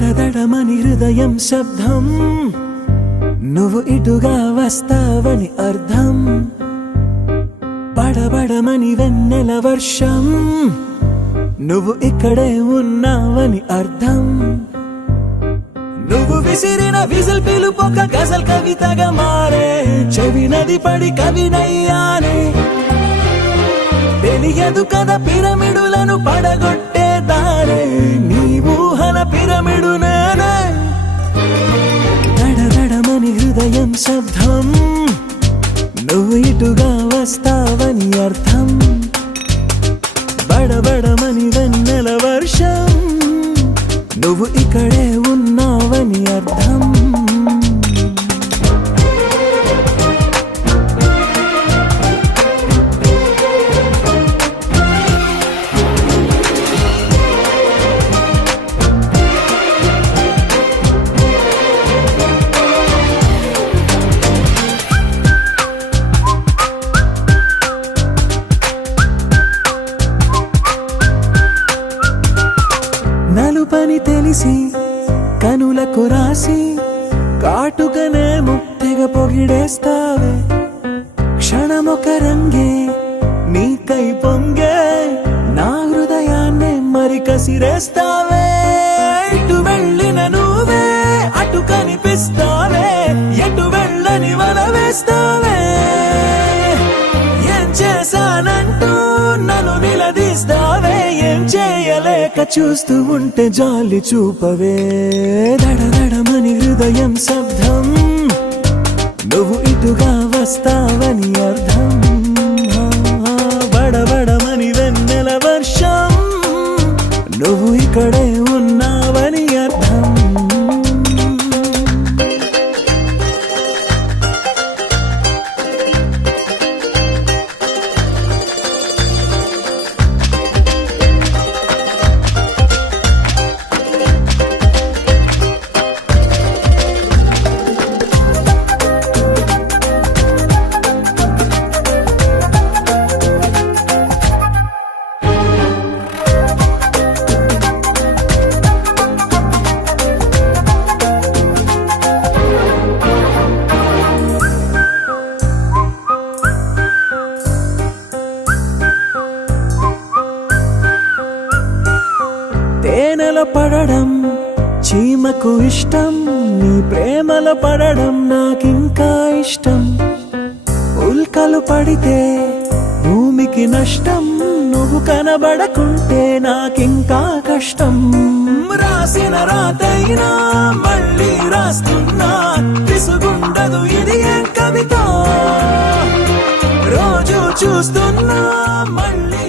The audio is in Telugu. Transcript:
దడదడమని హృదయం శబ్దం, నువ్వు ఇటుగా వస్తావని అర్థం. బడబడమని వెన్నెల వర్షం, నువ్వు ఇక్కడే ఉన్నావని అర్థం. నువ్వు విసిరిన విజిల్ పిలుపొక గజల్ కవితగా మారే, చెవి నది పడి కవినయ్యానే. తెలియదు కదా పిరమిడులను పడగొట్టే దారే, నీ ఊహల పిరమిడు నేనే. దడదడమని హృదయం శబ్దం, నువ్వు ఇటుగా వస్తావని అర్థం. బడబడమని వెన్నెల వర్షం, నువ్వు ఇక్కడే ఉన్నావని అర్థం. నలుపని తెలిసి కనులకు రాసి, కాటుకనే ముత్తెగ పొగిడేస్తావే. క్షణమొక రంగే నీకై పొంగే, నా హృదయాన్నే మరి కసిరేస్తావే. ఇటు వెళ్ళిన నువ్వే అటు కనిపిస్తావే, ఎటు వెళ్ళని వల వేస్తావే. ఏం చేశానంటూ నన్ను నిలదీస్తావే, ఏం చేయలేక చూస్తూ ఉంటే జాలి చూపవే. దడదడమని హృదయం శబ్దం, నువ్వు ఇటుగా వస్తావని అర్థం. బడబడమని వెన్నెల వర్షం, నువ్వు ఇక్కడే ఉన్నావని అర్థం. తేనెల పడడం చీమకు ఇష్టం, నీ ప్రేమల పడడం నాకింకా ఇష్టం. ఉల్కలు పడితే భూమికి నష్టం, నువ్వు కనబడకుంటే నాకింకా కష్టం. రాసిన రాతైనా మళ్ళీ రాస్తున్నా, విసుగుండదు ఇది ఏం కవిత. రోజు చూస్తున్నా మళ్ళీ